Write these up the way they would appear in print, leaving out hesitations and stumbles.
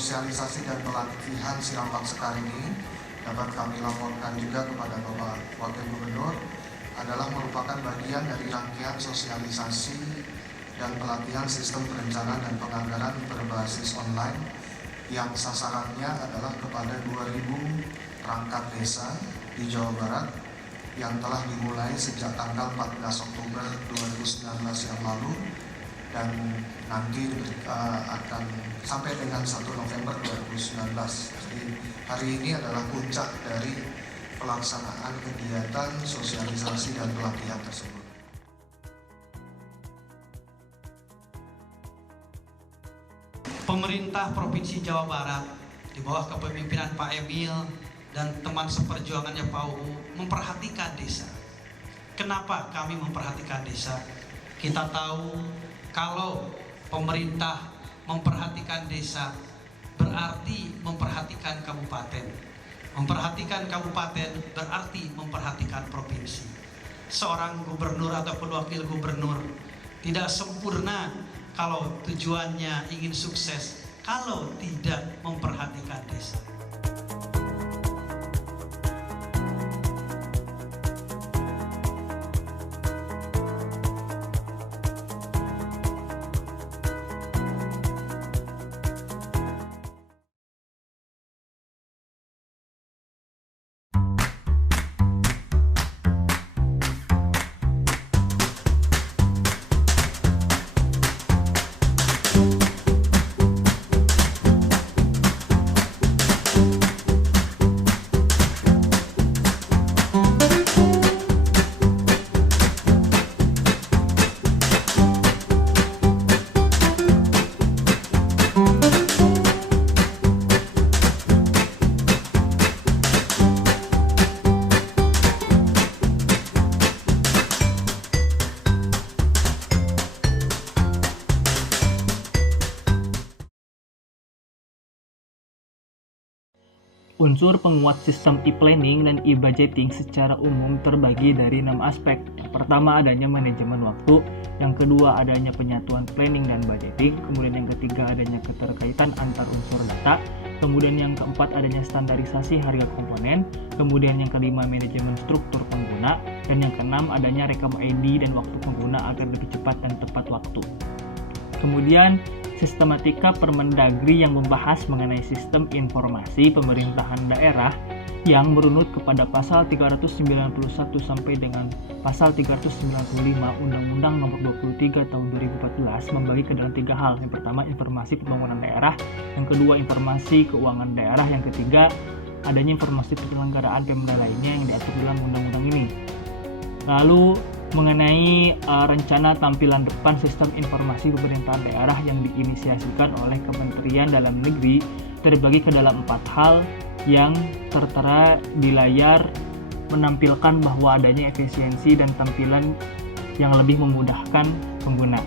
sosialisasi dan pelatihan Sirambang Sekar ini dapat kami laporkan juga kepada Bapak Wakil Gubernur adalah merupakan bagian dari rangkaian sosialisasi dan pelatihan sistem perencanaan dan penganggaran berbasis online yang sasarannya adalah kepada 2.000 perangkat desa di Jawa Barat yang telah dimulai sejak tanggal 14 Oktober 2019 yang lalu dan nanti akan sampai dengan 1 November 2019. Jadi hari ini adalah puncak dari pelaksanaan kegiatan sosialisasi dan pelatihan tersebut. Pemerintah Provinsi Jawa Barat di bawah kepemimpinan Pak Emil dan teman seperjuangannya Pak UU memperhatikan desa. Kenapa kami memperhatikan desa? Kita tahu kalau pemerintah memperhatikan desa berarti memperhatikan kabupaten. Memperhatikan kabupaten berarti memperhatikan provinsi. Seorang gubernur ataupun wakil gubernur tidak sempurna kalau tujuannya ingin sukses, kalau tidak memperhatikan desa. Unsur penguat sistem e-planning dan e-budgeting secara umum terbagi dari 6 aspek. Yang pertama adanya manajemen waktu, yang kedua adanya penyatuan planning dan budgeting, kemudian yang ketiga adanya keterkaitan antar unsur data, kemudian yang keempat adanya standarisasi harga komponen, kemudian yang kelima manajemen struktur pengguna, dan yang keenam adanya rekam ID dan waktu pengguna agar lebih cepat dan tepat waktu. Kemudian sistematika Permendagri yang membahas mengenai sistem informasi pemerintahan daerah yang merunut kepada pasal 391 sampai dengan pasal 395 Undang-Undang Nomor 23 Tahun 2014 membagi ke dalam 3 hal. Yang pertama informasi pembangunan daerah, yang kedua informasi keuangan daerah, yang ketiga adanya informasi penyelenggaraan Pemda lainnya yang diatur dalam undang-undang ini. Lalu mengenai rencana tampilan depan sistem informasi pemerintahan daerah yang diinisiasikan oleh Kementerian Dalam Negeri terbagi ke dalam 4 hal yang tertera di layar, menampilkan bahwa adanya efisiensi dan tampilan yang lebih memudahkan pengguna.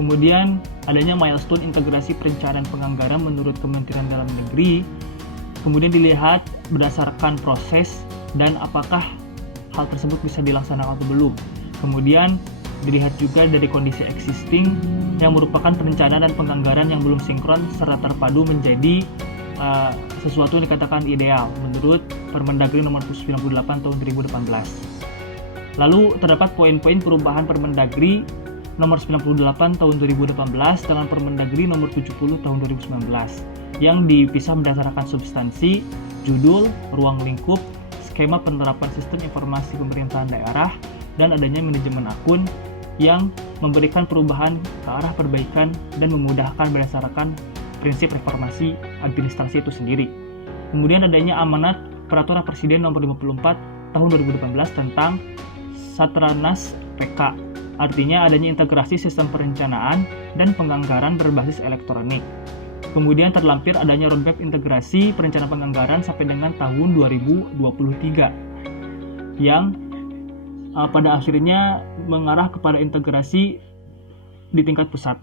Kemudian adanya milestone integrasi perencanaan penganggaran menurut Kementerian Dalam Negeri, kemudian dilihat berdasarkan proses dan apakah hal tersebut bisa dilaksanakan atau belum. Kemudian dilihat juga dari kondisi existing yang merupakan perencanaan dan penganggaran yang belum sinkron serta terpadu menjadi sesuatu yang dikatakan ideal menurut Permendagri Nomor 98 Tahun 2018. Lalu terdapat poin-poin perubahan Permendagri Nomor 98 Tahun 2018 dengan Permendagri Nomor 70 Tahun 2019 yang dipisah berdasarkan substansi, judul, ruang lingkup, skema penerapan sistem informasi pemerintahan daerah, dan adanya manajemen akun yang memberikan perubahan ke arah perbaikan dan memudahkan berdasarkan prinsip reformasi administrasi itu sendiri. Kemudian adanya amanat Peraturan Presiden Nomor 54 Tahun 2018 tentang Satranas PK, artinya adanya integrasi sistem perencanaan dan penganggaran berbasis elektronik. Kemudian terlampir adanya roadmap integrasi perencanaan penganggaran sampai dengan tahun 2023 yang pada akhirnya mengarah kepada integrasi di tingkat pusat.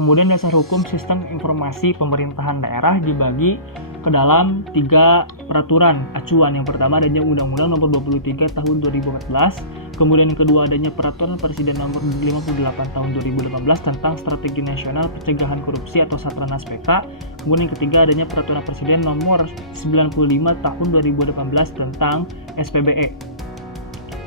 Kemudian dasar hukum sistem informasi pemerintahan daerah dibagi ke dalam 3 peraturan acuan. Yang pertama adanya Undang-Undang Nomor 23 Tahun 2014, kemudian yang kedua adanya Peraturan Presiden Nomor 58 Tahun 2018 tentang Strategi Nasional Pencegahan Korupsi atau Satrenas PK, kemudian yang ketiga adanya Peraturan Presiden Nomor 95 Tahun 2018 tentang SPBE.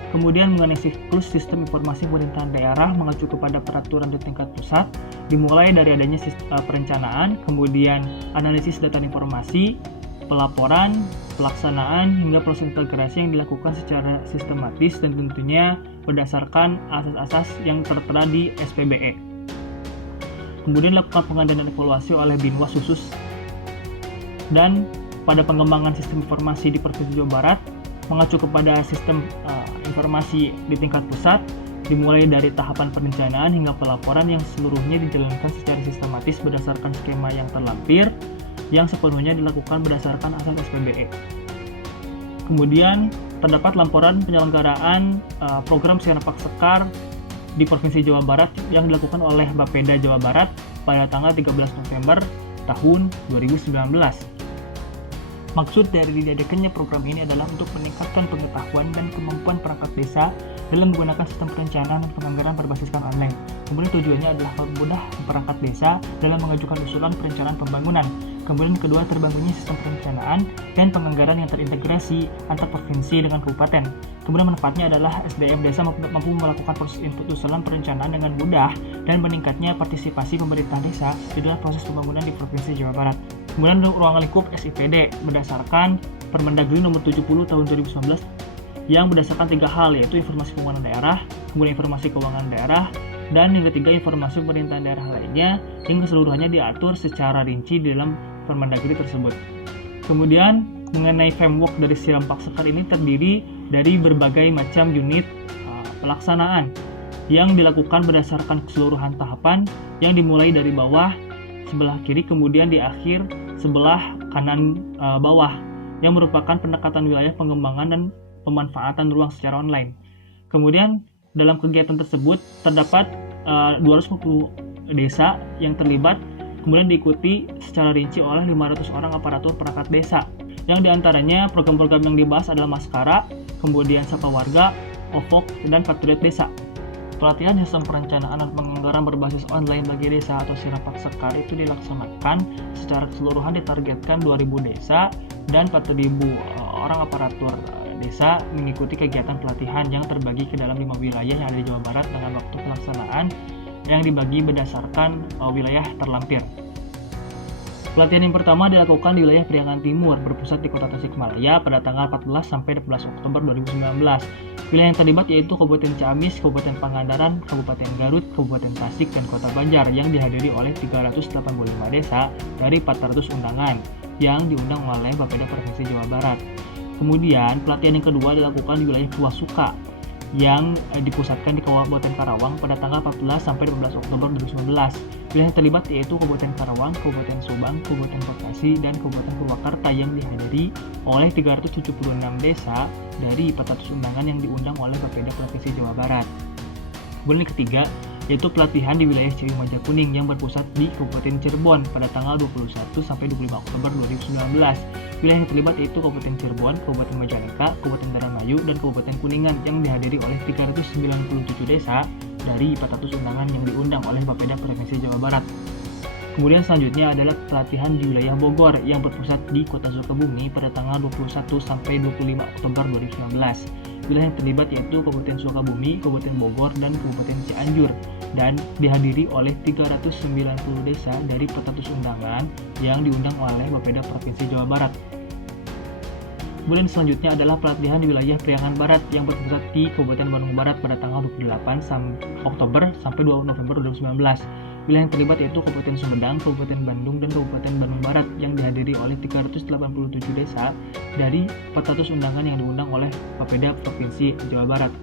Kemudian mengenai siklus sistem informasi pemerintahan daerah mengacu kepada peraturan di tingkat pusat, dimulai dari adanya perencanaan, kemudian analisis data informasi, pelaporan, pelaksanaan, hingga proses integrasi yang dilakukan secara sistematis dan tentunya berdasarkan asas-asas yang tertera di SPBE. Kemudian lakukan pengadaan dan evaluasi oleh Binwas khusus. Dan pada pengembangan sistem informasi di Provinsi Jawa Barat, mengacu kepada sistem informasi di tingkat pusat, dimulai dari tahapan perencanaan hingga pelaporan yang seluruhnya dijalankan secara sistematis berdasarkan skema yang terlampir, yang sepenuhnya dilakukan berdasarkan asas SPBE. Kemudian terdapat laporan penyelenggaraan program Siaran Sekar di Provinsi Jawa Barat yang dilakukan oleh Bapeda Jawa Barat pada tanggal 13 November tahun 2019. Maksud dari diadakannya program ini adalah untuk meningkatkan pengetahuan dan kemampuan perangkat desa dalam menggunakan sistem perencanaan dan penganggaran berbasiskan online. Kemudian tujuannya adalah mempermudah perangkat desa dalam mengajukan usulan perencanaan pembangunan. Kemudian kedua, terbangunnya sistem perencanaan dan penganggaran yang terintegrasi antar provinsi dengan kabupaten. Kemudian manfaatnya adalah SDM desa mampu melakukan proses input usulan perencanaan dengan mudah dan meningkatnya partisipasi pemerintah desa di dalam proses pembangunan di Provinsi Jawa Barat. Kemudian ruang lingkup SIPD berdasarkan Permendagri Nomor 70 Tahun 2019 yang berdasarkan 3 hal, yaitu informasi keuangan daerah, kemudian informasi keuangan daerah, dan yang ketiga informasi pemerintahan daerah lainnya yang keseluruhannya diatur secara rinci di dalam Permendagri tersebut. Kemudian mengenai framework dari Siaran Sekar ini terdiri dari berbagai macam unit pelaksanaan yang dilakukan berdasarkan keseluruhan tahapan yang dimulai dari bawah sebelah kiri kemudian di akhir sebelah kanan bawah, yang merupakan pendekatan wilayah pengembangan dan pemanfaatan ruang secara online. Kemudian dalam kegiatan tersebut terdapat 250 desa yang terlibat, kemudian diikuti secara rinci oleh 500 orang aparatur perangkat desa, yang diantaranya program-program yang dibahas adalah Maskara, kemudian Sapa Warga, OVOK, dan Patriot Desa. Pelatihan sistem perencanaan dan penganggaran berbasis online bagi desa atau Siaran Sekar itu dilaksanakan secara keseluruhan, ditargetkan 2.000 desa dan 4.000 orang aparatur desa mengikuti kegiatan pelatihan yang terbagi ke dalam 5 wilayah yang ada di Jawa Barat dengan waktu pelaksanaan yang dibagi berdasarkan wilayah terlampir. Pelatihan yang pertama dilakukan di wilayah Priangan Timur, berpusat di Kota Tasikmalaya pada tanggal 14 sampai 12 Oktober 2019. Wilayah yang terlibat yaitu Kabupaten Ciamis, Kabupaten Pangandaran, Kabupaten Garut, Kabupaten Tasik, dan Kota Banjar, yang dihadiri oleh 385 desa dari 400 undangan yang diundang oleh Bapeda Provinsi Jawa Barat. Kemudian pelatihan yang kedua dilakukan di wilayah Puasuka yang dipusatkan di Kabupaten Karawang pada tanggal 14 sampai 15 Oktober 2019. Wilayah yang terlibat yaitu Kabupaten Karawang, Kabupaten Subang, Kabupaten Bekasi, dan Kabupaten Purwakarta yang dihadiri oleh 376 desa dari 400 undangan yang diundang oleh Bapeda Provinsi Jawa Barat. Kemudian yang ketiga yaitu pelatihan di wilayah Cilimaja Kuning yang berpusat di Kabupaten Cirebon pada tanggal 21 sampai 25 Oktober 2019. Wilayah yang terlibat yaitu Kabupaten Cirebon, Kabupaten Majalengka, Kabupaten Indramayu, dan Kabupaten Kuningan yang dihadiri oleh 397 desa dari 400 undangan yang diundang oleh Bapeda Provinsi Jawa Barat. Kemudian selanjutnya adalah pelatihan di wilayah Bogor yang berpusat di Kota Sukabumi pada tanggal 21 sampai 25 Oktober 2019. Wilayah yang terlibat yaitu Kabupaten Sukabumi, Kabupaten Bogor, dan Kabupaten Cianjur, dan dihadiri oleh 390 desa dari 400 undangan yang diundang oleh Bapeda Provinsi Jawa Barat. Kemudian selanjutnya adalah pelatihan di wilayah Priangan Barat yang berpusat di Kabupaten Bandung Barat pada tanggal 28 Oktober sampai 2 November 2019. Wilayah yang terlibat yaitu Kabupaten Sumedang, Kabupaten Bandung, dan Kabupaten Bandung Barat yang dihadiri oleh 387 desa dari 400 undangan yang diundang oleh Bapeda Provinsi Jawa Barat.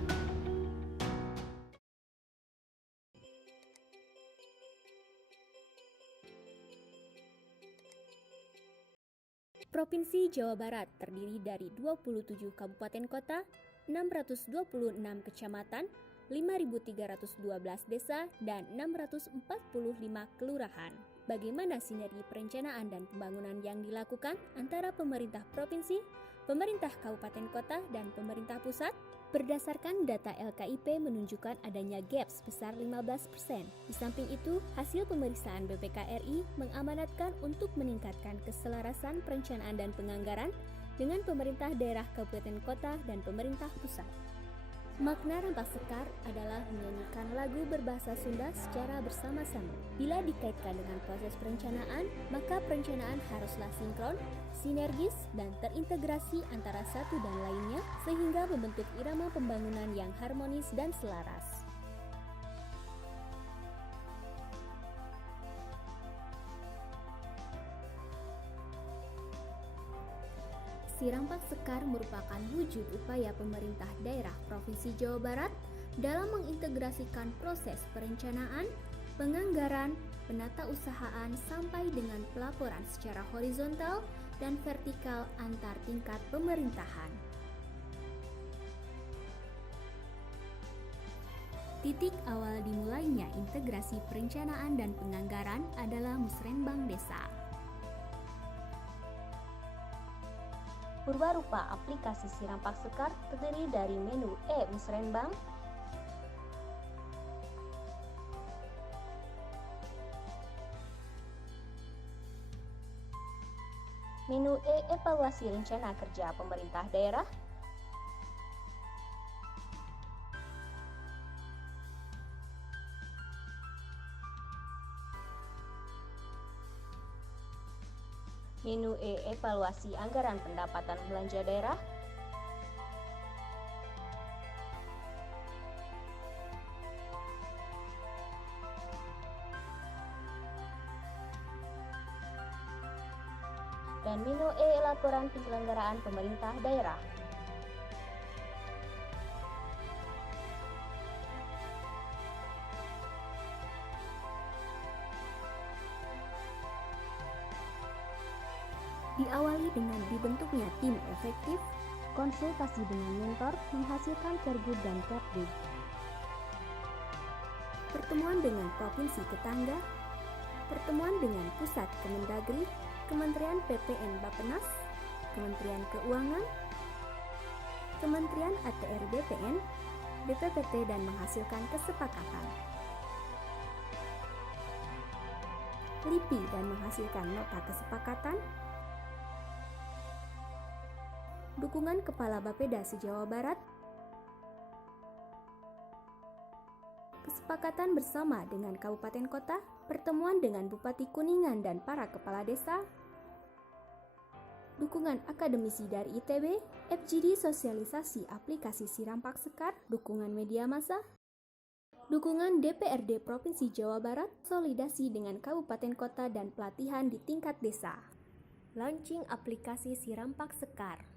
Provinsi Jawa Barat terdiri dari 27 kabupaten kota, 626 kecamatan, 5.312 desa, dan 645 kelurahan. Bagaimana sinergi perencanaan dan pembangunan yang dilakukan antara pemerintah provinsi, pemerintah kabupaten kota, dan pemerintah pusat? Berdasarkan data LKIP menunjukkan adanya gap sebesar 15%. Di samping itu, hasil pemeriksaan BPK RI mengamanatkan untuk meningkatkan keselarasan perencanaan dan penganggaran dengan pemerintah daerah kabupaten kota dan pemerintah pusat. Makna Rampak Sekar adalah menyanyikan lagu berbahasa Sunda secara bersama-sama. Bila dikaitkan dengan proses perencanaan, maka perencanaan haruslah sinkron, sinergis, dan terintegrasi antara satu dan lainnya sehingga membentuk irama pembangunan yang harmonis dan selaras. Si Rampak Sekar merupakan wujud upaya pemerintah daerah Provinsi Jawa Barat dalam mengintegrasikan proses perencanaan, penganggaran, penatausahaan sampai dengan pelaporan secara horizontal dan vertikal antar tingkat pemerintahan. Titik awal dimulainya integrasi perencanaan dan penganggaran adalah Musrenbang Desa. Purwarupa aplikasi Si Rampak Sekar terdiri dari menu Musrenbang, menu evaluasi rencana kerja pemerintah daerah, menu evaluasi anggaran pendapatan belanja daerah, dan menu laporan penyelenggaraan pemerintah daerah. Diawali dengan dibentuknya tim efektif, konsultasi dengan mentor menghasilkan Pergub dan Perdik. Pertemuan dengan provinsi tetangga, pertemuan dengan pusat Kemendagri, Kementerian PPN Bappenas, Kementerian Keuangan, Kementerian ATR BPN, BPPT dan menghasilkan kesepakatan. LIPI dan menghasilkan nota kesepakatan. Dukungan Kepala Bapeda se-Jawa Barat, kesepakatan bersama dengan kabupaten kota, pertemuan dengan Bupati Kuningan dan para kepala desa, dukungan akademisi dari ITB, FGD sosialisasi aplikasi Si Rampak Sekar, dukungan media massa, dukungan DPRD Provinsi Jawa Barat, konsolidasi dengan kabupaten kota dan pelatihan di tingkat desa. Launching aplikasi Si Rampak Sekar.